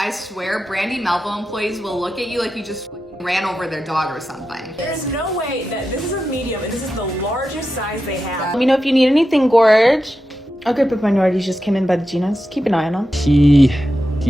I swear Brandy Melville employees will look at you like you just ran over their dog or something. There's no way that this is a medium and this is the largest size they have. Let me know if you need anything, Gorge. A group of minorities just came in by the Ginas. Keep an eye on them. He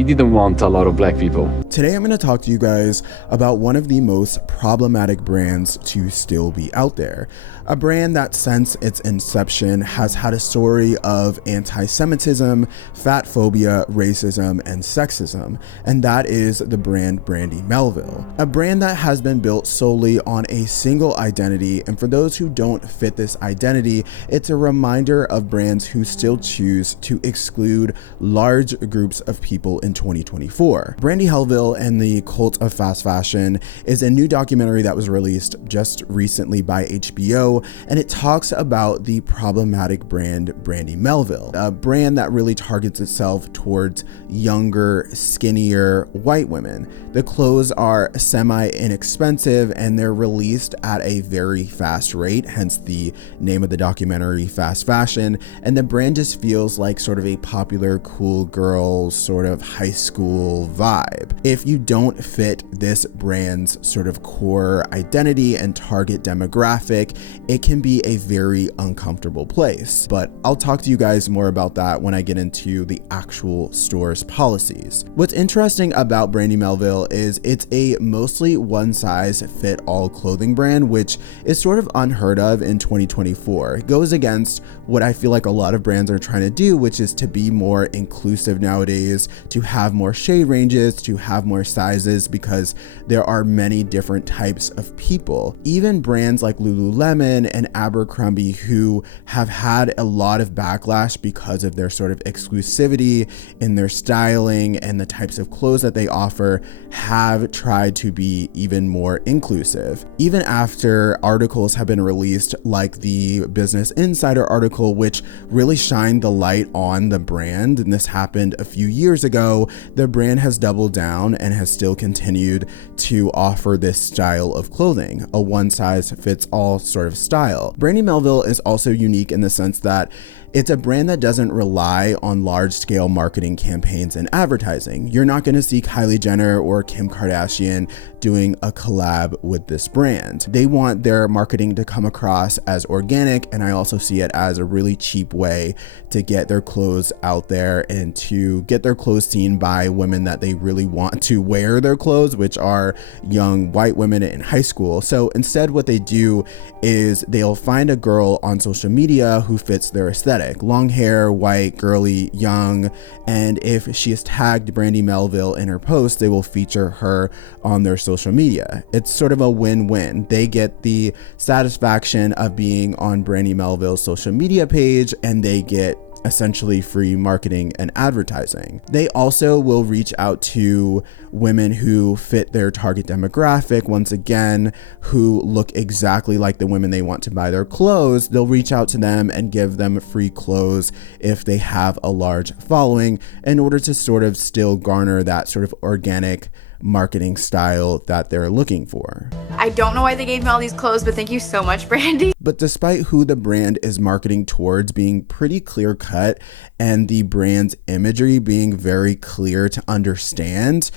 didn't want a lot of black people. Today I'm going to talk to you guys about one of the most problematic brands to still be out there. A brand that since its inception has had a story of anti-Semitism, fat phobia, racism, and sexism, and that is the brand Brandy Melville. A brand that has been built solely on a single identity, and for those who don't fit this identity, it's a reminder of brands who still choose to exclude large groups of people in 2024. Brandy Melville and the Cult of Fast Fashion is a new documentary that was released just recently by HBO, and it talks about the problematic brand Brandy Melville, a brand that really targets itself towards younger, skinnier white women. The clothes are semi-inexpensive and they're released at a very fast rate, hence the name of the documentary, Fast Fashion, and the brand just feels like sort of a popular cool girl sort of high school vibe. If you don't fit this brand's sort of core identity and target demographic, it can be a very uncomfortable place. But I'll talk to you guys more about that when I get into the actual store's policies. What's interesting about Brandy Melville is it's a mostly one-size-fit-all clothing brand, which is sort of unheard of in 2024. It goes against what I feel like a lot of brands are trying to do, which is to be more inclusive nowadays, to have more shade ranges, to have more sizes, because there are many different types of people. Even brands like Lululemon and Abercrombie, who have had a lot of backlash because of their sort of exclusivity in their styling and the types of clothes that they offer, have tried to be even more inclusive. Even after articles have been released like the Business Insider article, which really shined the light on the brand, and this happened a few years ago, the brand has doubled down and has still continued to offer this style of clothing, a one-size-fits-all sort of style. Brandy Melville is also unique in the sense that it's a brand that doesn't rely on large-scale marketing campaigns and advertising. You're not going to see Kylie Jenner or Kim Kardashian doing a collab with this brand. They want their marketing to come across as organic, and I also see it as a really cheap way to get their clothes out there and to get their clothes seen by women that they really want to wear their clothes, which are young white women in high school. So instead what they do is they'll find a girl on social media who fits their aesthetic. Long hair, white, girly, young, and if she is tagged Brandy Melville in her post, they will feature her on their social media. It's sort of a win-win. They get the satisfaction of being on Brandy Melville's social media page, and they get essentially free marketing and advertising. They also will reach out to women who fit their target demographic, once again, who look exactly like the women they want to buy their clothes. They'll reach out to them and give them free clothes if they have a large following, in order to sort of still garner that sort of organic marketing style that they're looking for. I don't know why they gave me all these clothes, but thank you so much, Brandy. But despite who the brand is marketing towards being pretty clear cut and the brand's imagery being very clear to understand,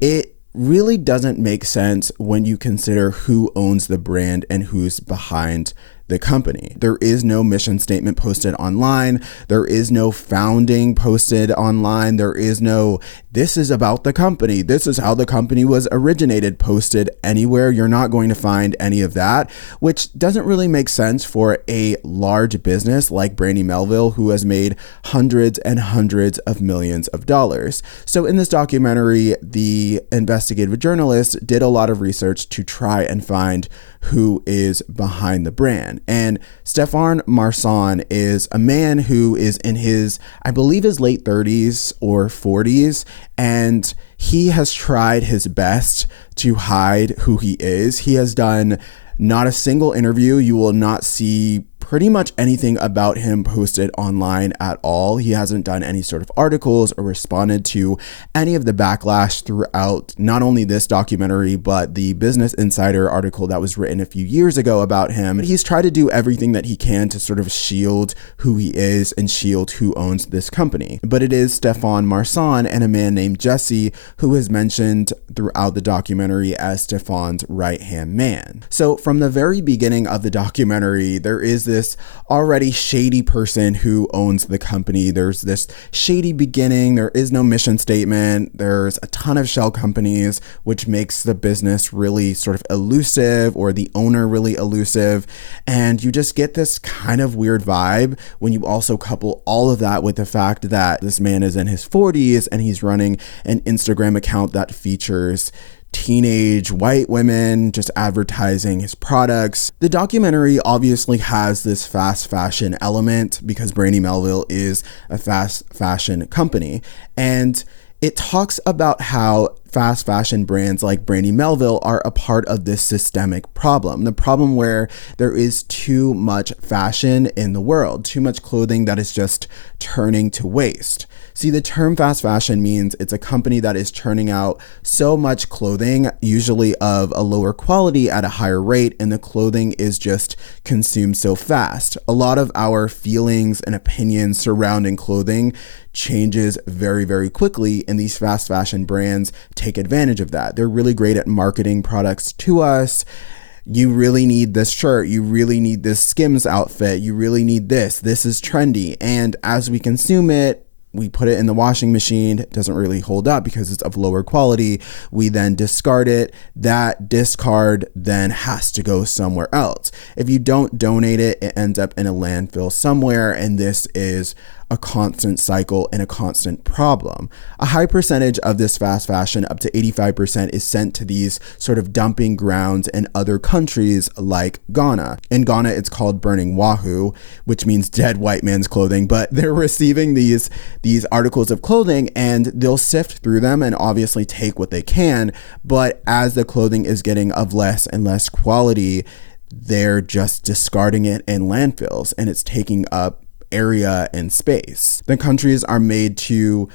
it really doesn't make sense when you consider who owns the brand and who's behind the company. There is no mission statement posted online. There is no founding posted online. There is no, this is about the company, this is how the company was originated, posted anywhere. You're not going to find any of that, which doesn't really make sense for a large business like Brandy Melville, who has made hundreds and hundreds of millions of dollars. So in this documentary, the investigative journalist did a lot of research to try and find who is behind the brand. And Stefan Marsan is a man who is in his, I believe, his late 30s or 40s, and he has tried his best to hide who he is. He has done not a single interview. You will not see pretty much anything about him posted online at all. He hasn't done any sort of articles or responded to any of the backlash throughout not only this documentary, but the Business Insider article that was written a few years ago about him. He's tried to do everything that he can to sort of shield who he is and shield who owns this company. But it is Stefan Marsan and a man named Jesse who is mentioned throughout the documentary as Stefan's right-hand man. So from the very beginning of the documentary, there is this already shady person who owns the company. There's this shady beginning. There is no mission statement. There's a ton of shell companies, which makes the business really sort of elusive, or the owner really elusive. And you just get this kind of weird vibe when you also couple all of that with the fact that this man is in his 40s and he's running an Instagram account that features teenage white women just advertising his products. The documentary obviously has this fast fashion element because Brandy Melville is a fast fashion company, and it talks about how fast fashion brands like Brandy Melville are a part of this systemic problem. The problem where there is too much fashion in the world, too much clothing that is just turning to waste. See, the term fast fashion means it's a company that is churning out so much clothing, usually of a lower quality at a higher rate, and the clothing is just consumed so fast. A lot of our feelings and opinions surrounding clothing changes very, very quickly, and these fast fashion brands take advantage of that. They're really great at marketing products to us. You really need this shirt. You really need this Skims outfit. You really need this. This is trendy. And as we consume it, we put it in the washing machine. It doesn't really hold up because it's of lower quality. We then discard it. That discard then has to go somewhere else. If you don't donate it, it ends up in a landfill somewhere. And this is a constant cycle and a constant problem. A high percentage of this fast fashion, up to 85%, is sent to these sort of dumping grounds in other countries like Ghana. In Ghana, it's called burning wahoo, which means dead white man's clothing, but they're receiving these articles of clothing and they'll sift through them and obviously take what they can. But as the clothing is getting of less and less quality, they're just discarding it in landfills, and it's taking up area and space. The countries are made to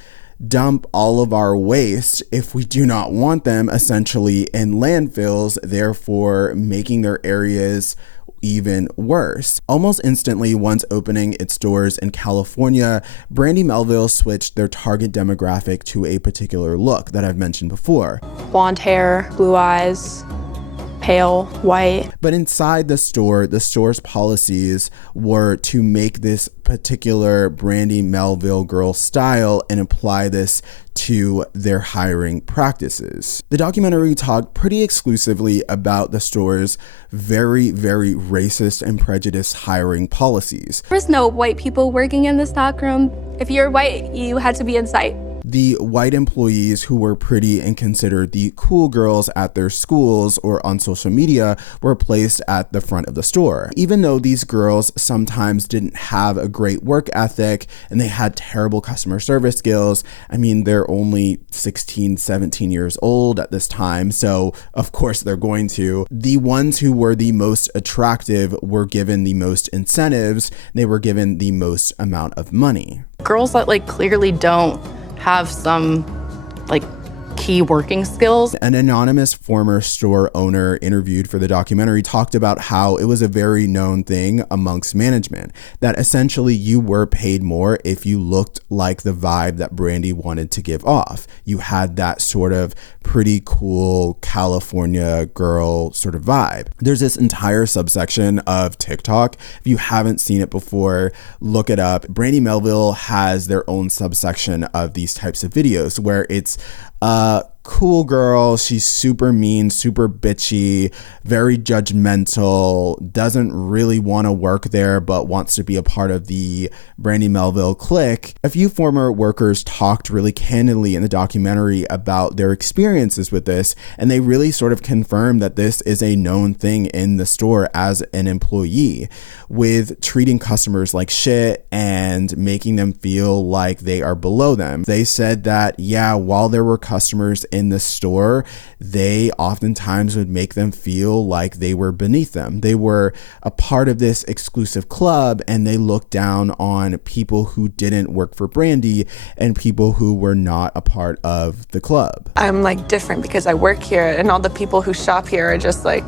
dump all of our waste, if we do not want them, essentially in landfills, therefore making their areas even worse. Almost instantly, once opening its doors in California, Brandy Melville switched their target demographic to a particular look that I've mentioned before. Blonde hair, blue eyes, pale, white. But inside the store's policies were to make this particular Brandy Melville girl style and apply this to their hiring practices. The documentary talked pretty exclusively about the store's very, very racist and prejudiced hiring policies. There was no white people working in the stockroom. If you're white, you had to be in sight. The white employees who were pretty and considered the cool girls at their schools or on social media were placed at the front of the store. Even though these girls sometimes didn't have a great work ethic and they had terrible customer service skills, I mean, they're only 16, 17 years old at this time, so of course they're going to. The ones who were the most attractive were given the most incentives. They were given the most amount of money. Girls that clearly don't have some key working skills. An anonymous former store owner interviewed for the documentary talked about how it was a very known thing amongst management that essentially you were paid more if you looked like the vibe that Brandy wanted to give off. You had that sort of pretty cool California girl sort of vibe. There's this entire subsection of TikTok. If you haven't seen it before, look it up. Brandy Melville has their own subsection of these types of videos where it's cool girl. She's super mean, super bitchy, very judgmental, doesn't really want to work there, but wants to be a part of the Brandy Melville clique. A few former workers talked really candidly in the documentary about their experiences with this, and they really sort of confirmed that this is a known thing in the store as an employee, with treating customers like shit and making them feel like they are below them. They said that, yeah, while there were customers in in the store, they oftentimes would make them feel like they were beneath them. They were a part of this exclusive club, and they looked down on people who didn't work for Brandy and people who were not a part of the club. I'm like different because I work here, and all the people who shop here are just like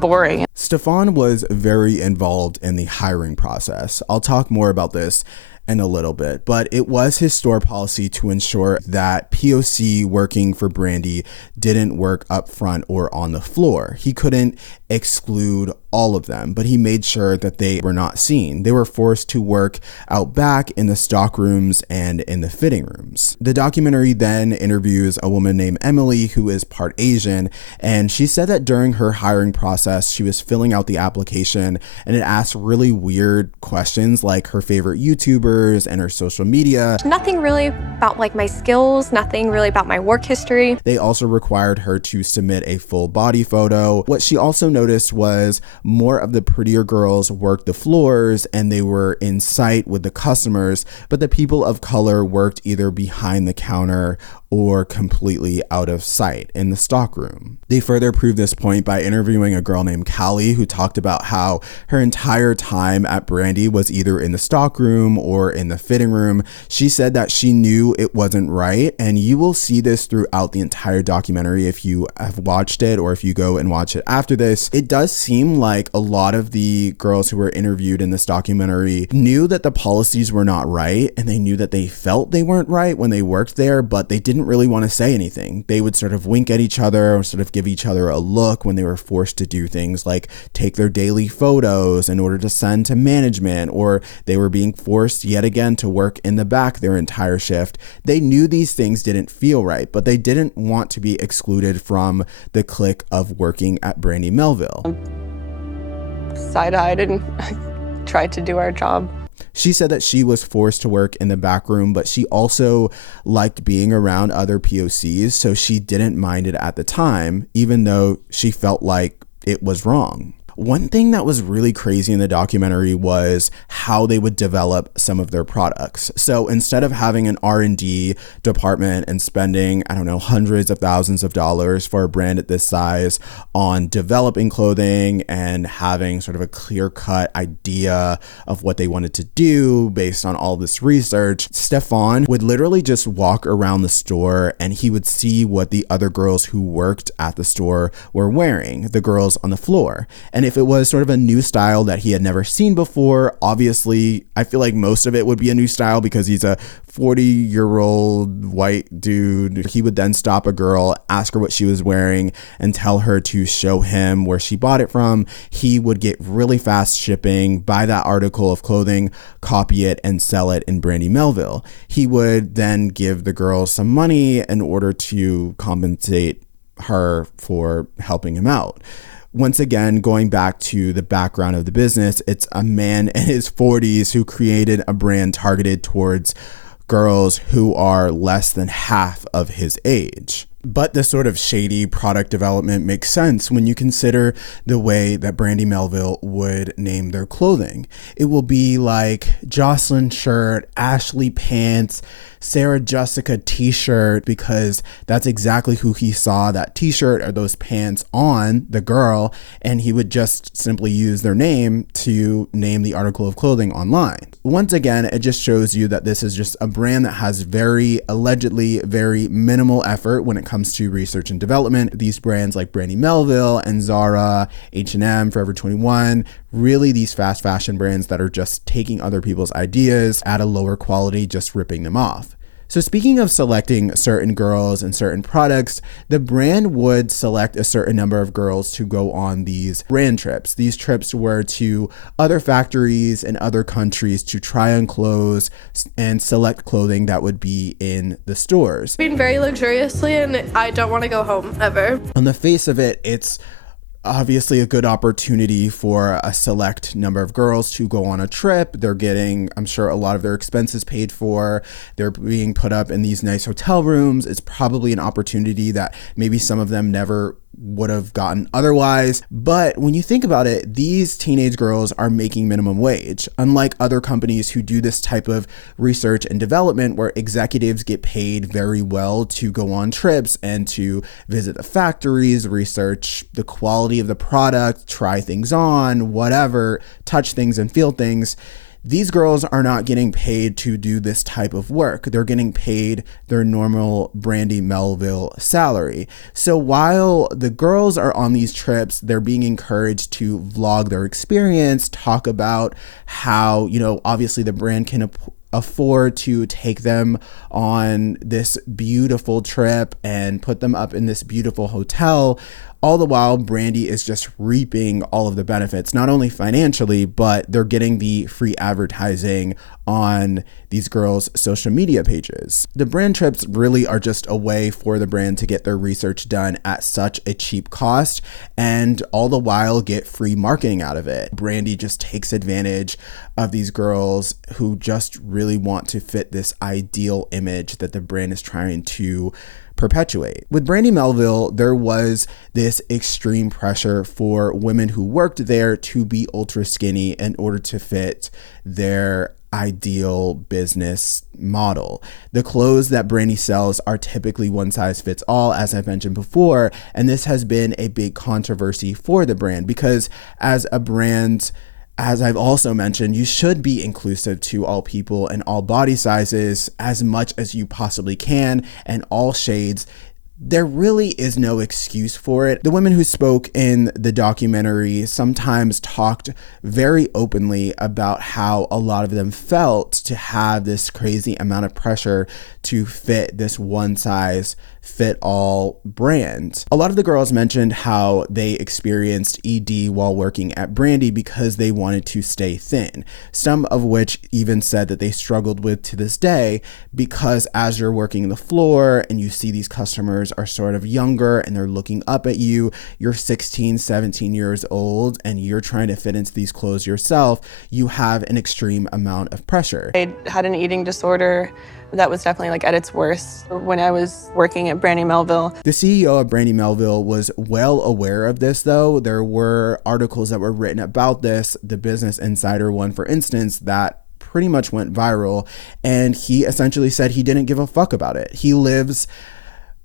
boring. Stefan was very involved in the hiring process. I'll talk more about this in a little bit, but it was his store policy to ensure that POC working for Brandy didn't work up front or on the floor. He couldn't exclude all of them, but he made sure that they were not seen. They were forced to work out back in the stock rooms and in the fitting rooms. The documentary then interviews a woman named Emily, who is part Asian, and she said that during her hiring process, she was filling out the application and it asked really weird questions like her favorite YouTubers and her social media. Nothing really about like my skills, nothing really about my work history. They also required her to submit a full body photo. What she also noticed was more of the prettier girls worked the floors and they were in sight with the customers, but the people of color worked either behind the counter or completely out of sight in the stockroom. They further proved this point by interviewing a girl named Callie, who talked about how her entire time at Brandy was either in the stockroom or in the fitting room. She said that she knew it wasn't right, and you will see this throughout the entire documentary if you have watched it or if you go and watch it after this. It does seem like a lot of the girls who were interviewed in this documentary knew that the policies were not right, and they knew that they felt they weren't right when they worked there, but they didn't really want to say anything. They would sort of wink at each other or sort of give each other a look when they were forced to do things like take their daily photos in order to send to management, or they were being forced yet again to work in the back their entire shift. They knew these things didn't feel right, but they didn't want to be excluded from the clique of working at Brandy Melville. Side-eyed and tried to do our job. She said that she was forced to work in the back room, but she also liked being around other POCs, so she didn't mind it at the time, even though she felt like it was wrong. One thing that was really crazy in the documentary was how they would develop some of their products. So instead of having an R&D department and spending, I don't know, hundreds of thousands of dollars for a brand at this size on developing clothing and having sort of a clear-cut idea of what they wanted to do based on all this research, Stefan would literally just walk around the store and he would see what the other girls who worked at the store were wearing, the girls on the floor. And if it was sort of a new style that he had never seen before, obviously, I feel like most of it would be a new style because he's a 40-year-old white dude. He would then stop a girl, ask her what she was wearing, and tell her to show him where she bought it from. He would get really fast shipping, buy that article of clothing, copy it, and sell it in Brandy Melville. He would then give the girl some money in order to compensate her for helping him out. Once again, going back to the background of the business, it's a man in his 40s who created a brand targeted towards girls who are less than half of his age. But this sort of shady product development makes sense when you consider the way that Brandy Melville would name their clothing. It will be like Jocelyn shirt, Ashley pants, Sarah Jessica t-shirt, because that's exactly who he saw that t-shirt or those pants on, the girl, and he would just simply use their name to name the article of clothing online. Once again, it just shows you that this is just a brand that has allegedly very minimal effort when it comes to research and development. These brands like Brandy Melville and Zara, H&M, Forever 21, really these fast fashion brands that are just taking other people's ideas at a lower quality, just ripping them off. So speaking of selecting certain girls and certain products, the brand would select a certain number of girls to go on these brand trips. These trips were to other factories in other countries to try on clothes and select clothing that would be in the stores. Being very luxuriously, and I don't want to go home ever. On the face of it, it's obviously a good opportunity for a select number of girls to go on a trip. They're getting, I'm sure, a lot of their expenses paid for. They're being put up in these nice hotel rooms. It's probably an opportunity that maybe some of them never would have gotten otherwise. But when you think about it, these teenage girls are making minimum wage, unlike other companies who do this type of research and development where executives get paid very well to go on trips and to visit the factories, research the quality of the product, try things on, whatever, touch things and feel things. These girls are not getting paid to do this type of work. They're getting paid their normal Brandy Melville salary. So while the girls are on these trips, they're being encouraged to vlog their experience, talk about how, obviously the brand can afford to take them on this beautiful trip and put them up in this beautiful hotel. All the while, Brandy is just reaping all of the benefits, not only financially, but they're getting the free advertising on these girls' social media pages. The brand trips really are just a way for the brand to get their research done at such a cheap cost and all the while get free marketing out of it. Brandy just takes advantage of these girls who just really want to fit this ideal image that the brand is trying to perpetuate. With Brandy Melville, there was this extreme pressure for women who worked there to be ultra skinny in order to fit their ideal business model. The clothes that Brandy sells are typically one size fits all, as I've mentioned before, and this has been a big controversy for the brand because as a brand, as I've also mentioned, you should be inclusive to all people and all body sizes as much as you possibly can and all shades. There really is no excuse for it. The women who spoke in the documentary sometimes talked very openly about how a lot of them felt to have this crazy amount of pressure to fit this one size fit all brand. A lot of the girls mentioned how they experienced ED while working at Brandy because they wanted to stay thin. Some of which even said that they struggled with to this day because as you're working the floor and you see these customers are sort of younger and they're looking up at you, you're 16, 17 years old and you're trying to fit into these clothes yourself, you have an extreme amount of pressure. I had an eating disorder that was definitely at its worst when I was working at Brandy Melville. The CEO of Brandy Melville was well aware of this though. There were articles that were written about this, the Business Insider one for instance, that pretty much went viral, and he essentially said he didn't give a fuck about it. He lives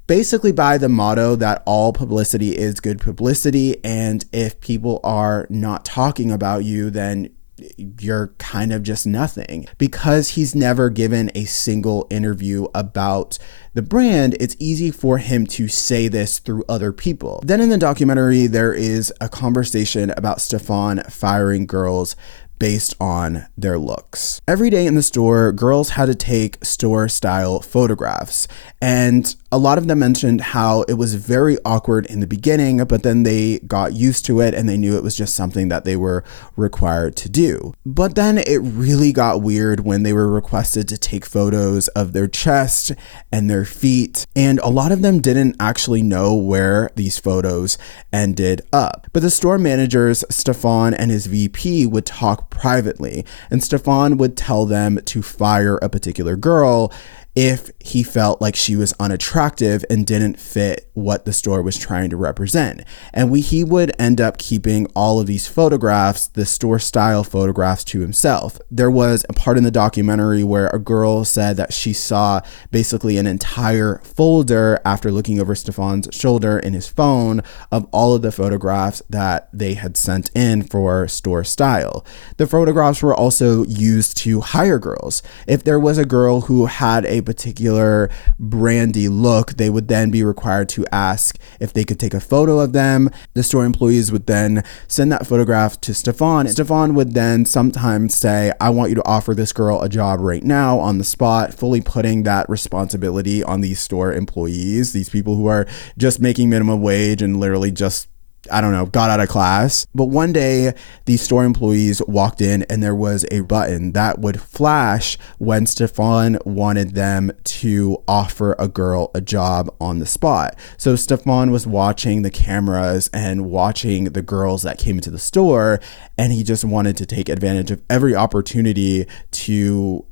basically by the motto that all publicity is good publicity, and if people are not talking about you, then you're kind of just nothing. Because he's never given a single interview about the brand, it's easy for him to say this through other people. Then in the documentary, there is a conversation about Stefan firing girls based on their looks. Every day in the store, girls had to take store style photographs, and a lot of them mentioned how it was very awkward in the beginning, but then they got used to it and they knew it was just something that they were required to do. But then it really got weird when they were requested to take photos of their chest and their feet, and a lot of them didn't actually know where these photos ended up. But the store managers, Stefan and his VP, would talk privately, and Stefan would tell them to fire a particular girl if he felt like she was unattractive and didn't fit what the store was trying to represent. And he would end up keeping all of these photographs, the store style photographs, to himself. There was a part in the documentary where a girl said that she saw basically an entire folder after looking over Stefan's shoulder in his phone of all of the photographs that they had sent in for store style. The photographs were also used to hire girls. If there was a girl who had a particular Brandy look, they would then be required to ask if they could take a photo of them. The store employees would then send that photograph to Stefan. Stefan would then sometimes say, I want you to offer this girl a job right now on the spot, fully putting that responsibility on these store employees, these people who are just making minimum wage and literally just got out of class. But one day, these store employees walked in and there was a button that would flash when Stefan wanted them to offer a girl a job on the spot. So Stefan was watching the cameras and watching the girls that came into the store, and he just wanted to take advantage of every opportunity to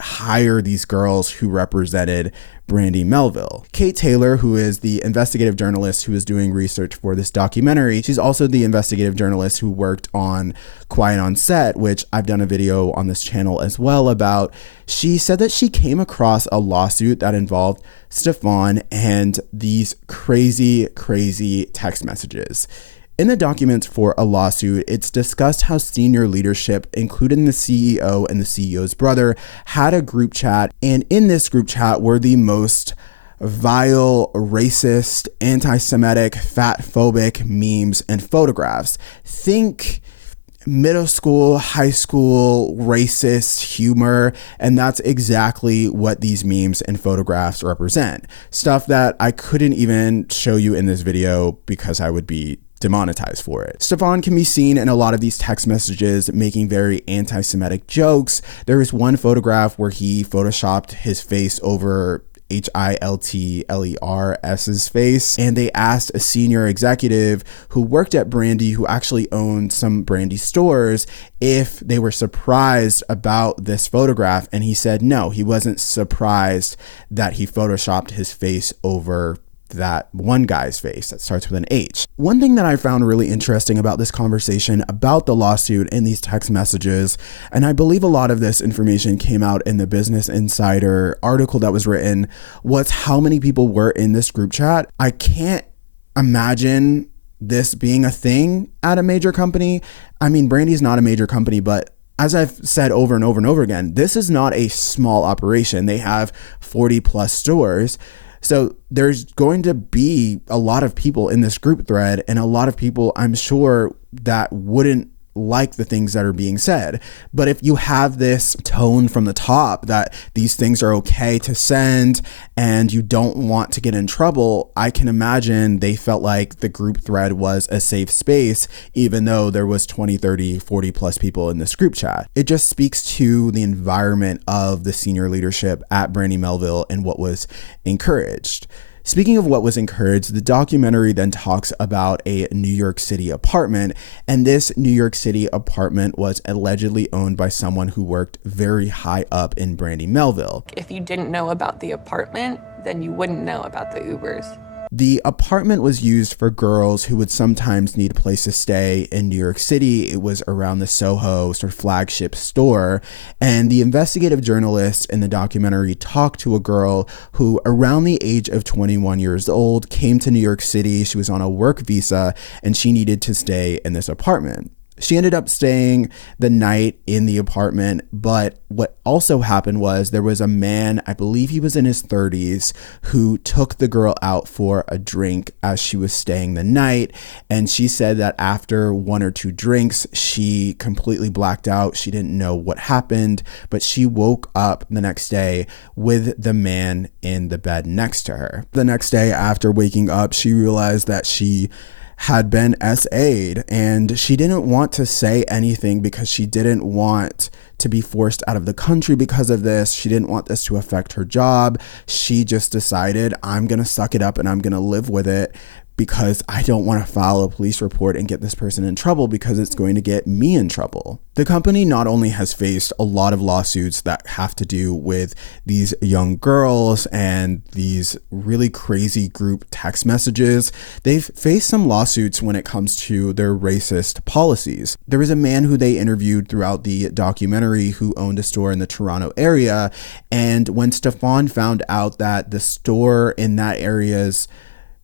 hire these girls who represented Brandy Melville. Kate Taylor, who is the investigative journalist who is doing research for this documentary, she's also the investigative journalist who worked on Quiet on Set, which I've done a video on this channel as well about. She said that she came across a lawsuit that involved Stefan and these crazy text messages. In the documents for a lawsuit, it's discussed how senior leadership, including the CEO and the CEO's brother, had a group chat, and in this group chat were the most vile, racist, anti-Semitic, fat-phobic memes and photographs. Think middle school, high school, racist humor, and that's exactly what these memes and photographs represent. Stuff that I couldn't even show you in this video because I would be demonetized for it. Stefan can be seen in a lot of ththese text messages making very anti-Semitic jokes. There is one photograph where he photoshopped his face over Hiltler's face, and they asked a senior executive who worked at Brandy, who actually owned some Brandy stores, if they were surprised about this photograph, and he said no, he wasn't surprised that he photoshopped his face over that one guy's face that starts with an H. One thing that I found really interesting about this conversation about the lawsuit and these text messages, and I believe a lot of this information came out in the Business Insider article that was written, was how many people were in this group chat. I can't imagine this being a thing at a major company. I mean, Brandy's not a major company, but as I've said over and over and over again, this is not a small operation. They have 40 plus stores. So there's going to be a lot of people in this group thread, and a lot of people, I'm sure, that wouldn't like the things that are being said. But if you have this tone from the top that these things are okay to send and you don't want to get in trouble, I can imagine they felt like the group thread was a safe space, even though there was 20, 30, 40 plus people in this group chat. It just speaks to the environment of the senior leadership at Brandy Melville and what was encouraged. Speaking of what was encouraged, the documentary then talks about a New York City apartment, and this New York City apartment was allegedly owned by someone who worked very high up in Brandy Melville. If you didn't know about the apartment, then you wouldn't know about the Ubers. The apartment was used for girls who would sometimes need a place to stay in New York City. It was around the Soho sort of flagship store. And the investigative journalist in the documentary talked to a girl who, around the age of 21 years old, came to New York City. She was on a work visa and she needed to stay in this apartment. She ended up staying the night in the apartment, but what also happened was there was a man, I believe he was in his 30s, who took the girl out for a drink as she was staying the night, and she said that after one or two drinks, she completely blacked out. She didn't know what happened, but she woke up the next day with the man in the bed next to her. The next day after waking up, she realized that she had been SA'd, and she didn't want to say anything because she didn't want to be forced out of the country because of this. She didn't want this to affect her job. She just decided, I'm gonna suck it up and I'm gonna live with it because I don't want to file a police report and get this person in trouble because it's going to get me in trouble. The company not only has faced a lot of lawsuits that have to do with these young girls and these really crazy group text messages, they've faced some lawsuits when it comes to their racist policies. There was a man who they interviewed throughout the documentary who owned a store in the Toronto area, and when Stefan found out that the store in that area's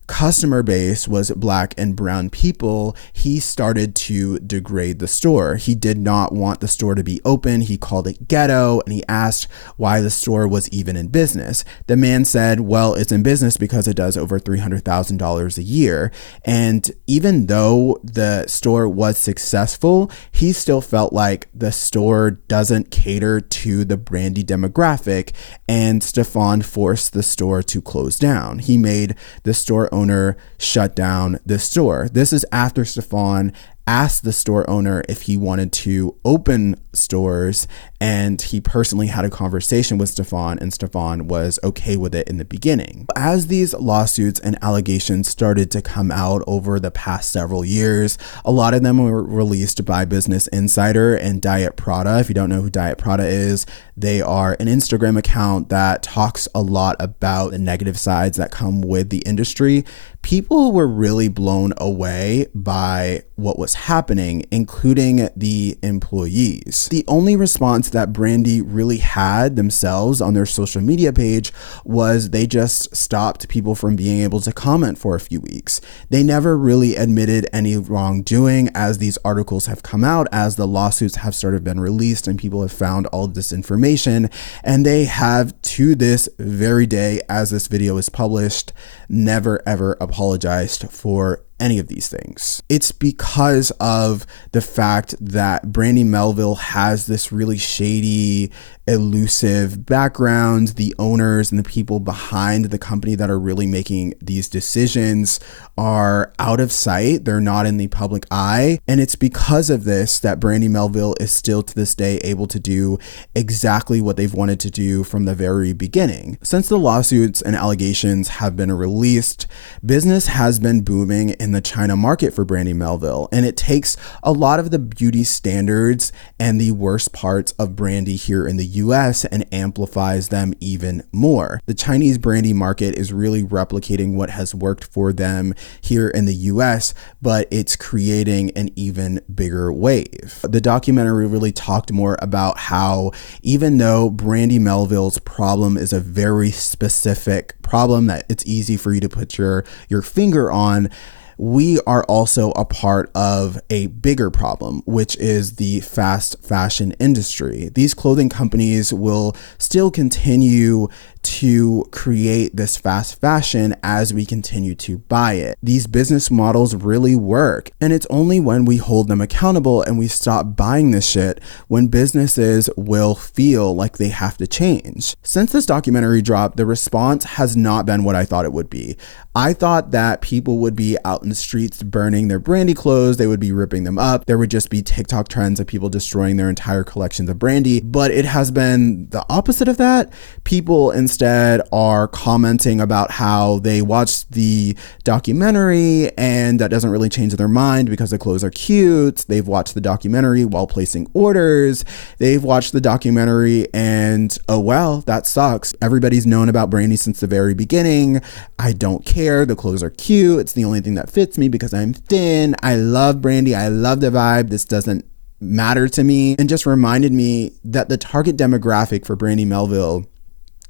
customer base was Black and brown people, he started to degrade the store. He did not want the store to be open. He called it ghetto, and he asked why the store was even in business. The man said, well, it's in business because it does over $300,000 a year. And even though the store was successful, he still felt like the store doesn't cater to the Brandy demographic, and Stefan forced the store to close down. He made the store owner shut down the store. This is after Stefan asked the store owner if he wanted to open stores, and he personally had a conversation with Stefan, and Stefan was okay with it in the beginning. As these lawsuits and allegations started to come out over the past several years, a lot of them were released by Business Insider and Diet Prada. If you don't know who Diet Prada is, they are an Instagram account that talks a lot about the negative sides that come with the industry. People were really blown away by what was happening, including the employees. The only response that Brandy really had themselves on their social media page was they just stopped people from being able to comment for a few weeks. They never really admitted any wrongdoing as these articles have come out, as the lawsuits have sort of been released and people have found all of this information. And they have, to this very day, as this video is published, never ever apologized for any of these things. It's because of the fact that Brandy Melville has this really shady, elusive background. The owners and the people behind the company that are really making these decisions are out of sight. They're not in the public eye. And it's because of this that Brandy Melville is still to this day able to do exactly what they've wanted to do from the very beginning. Since the lawsuits and allegations have been released, business has been booming in the China market for Brandy Melville. And it takes a lot of the beauty standards and the worst parts of Brandy here in the US and amplifies them even more. The Chinese brandy market is really replicating what has worked for them here in the US, but it's creating an even bigger wave. The documentary really talked more about how even though Brandy Melville's problem is a very specific problem that it's easy for you to put your finger on, we are also a part of a bigger problem, which is the fast fashion industry. These clothing companies will still continue to create this fast fashion as we continue to buy it. These business models really work, and it's only when we hold them accountable and we stop buying this shit when businesses will feel like they have to change. Since this documentary dropped, the response has not been what I thought it would be. I thought that people would be out in the streets burning their Brandy clothes, they would be ripping them up, there would just be TikTok trends of people destroying their entire collections of Brandy, but it has been the opposite of that. People instead are commenting about how they watched the documentary and that doesn't really change their mind because the clothes are cute. They've watched the documentary while placing orders. They've watched the documentary and, oh well, that sucks. Everybody's known about Brandy since the very beginning. I don't care. The clothes are cute. It's the only thing that fits me because I'm thin. I love Brandy. I love the vibe. This doesn't matter to me. And just reminded me that the target demographic for Brandy Melville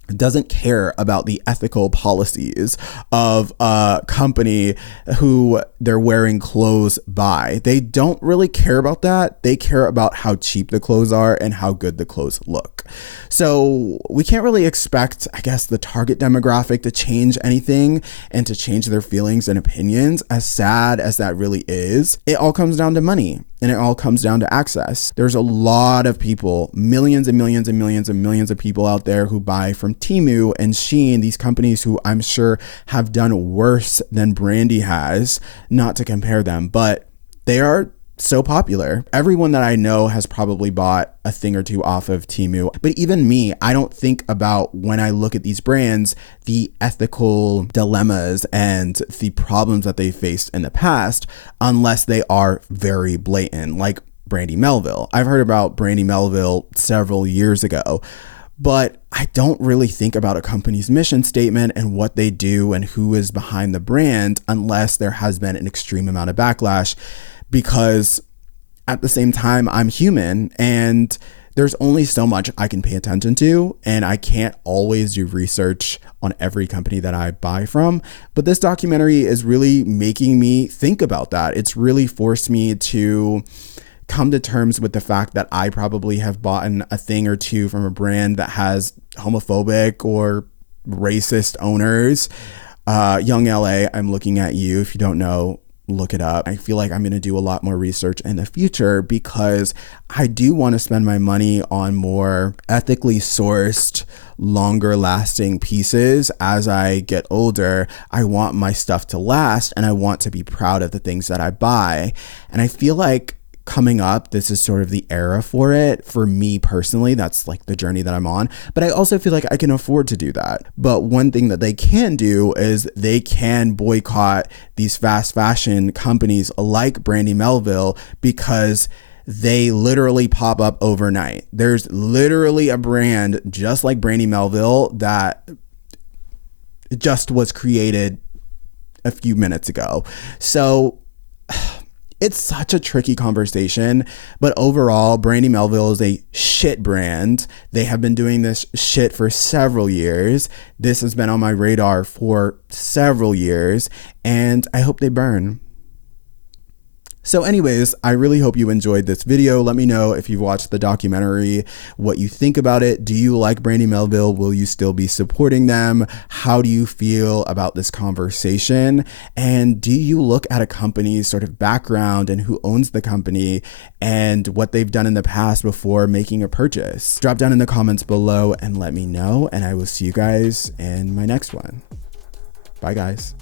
doesn't care about the ethical policies of a company who they're wearing clothes by. They don't really care about that. They care about how cheap the clothes are and how good the clothes look. So we can't really expect, I guess, the target demographic to change anything and to change their feelings and opinions, as sad as that really is. It all comes down to money. And it all comes down to access. There's a lot of people, millions and millions and millions and millions of people out there who buy from Temu and Shein, these companies who I'm sure have done worse than Brandy has, not to compare them, but they are so popular. Everyone that I know has probably bought a thing or two off of Temu. But even me, I don't think about, when I look at these brands, the ethical dilemmas and the problems that they faced in the past, unless they are very blatant, like Brandy Melville. I've heard about Brandy Melville several years ago, but I don't really think about a company's mission statement and what they do and who is behind the brand unless there has been an extreme amount of backlash, because at the same time, I'm human and there's only so much I can pay attention to, and I can't always do research on every company that I buy from. But this documentary is really making me think about that. It's really forced me to come to terms with the fact that I probably have bought a thing or two from a brand that has homophobic or racist owners. Young LA, I'm looking at you. If you don't know, look it up. I feel like I'm going to do a lot more research in the future because I do want to spend my money on more ethically sourced, longer lasting pieces. As I get older, I want my stuff to last and I want to be proud of the things that I buy. And I feel like coming up, this is sort of the era for it. For me personally, that's like the journey that I'm on. But I also feel like I can afford to do that. But one thing that they can do is they can boycott these fast fashion companies like Brandy Melville, because they literally pop up overnight. There's literally a brand just like Brandy Melville that just was created a few minutes ago. So it's such a tricky conversation, but overall, Brandy Melville is a shit brand. They have been doing this shit for several years. This has been on my radar for several years, and I hope they burn. So anyways, I really hope you enjoyed this video. Let me know if you've watched the documentary, what you think about it. Do you like Brandy Melville? Will you still be supporting them? How do you feel about this conversation? And do you look at a company's sort of background and who owns the company and what they've done in the past before making a purchase? Drop down in the comments below and let me know, and I will see you guys in my next one. Bye guys.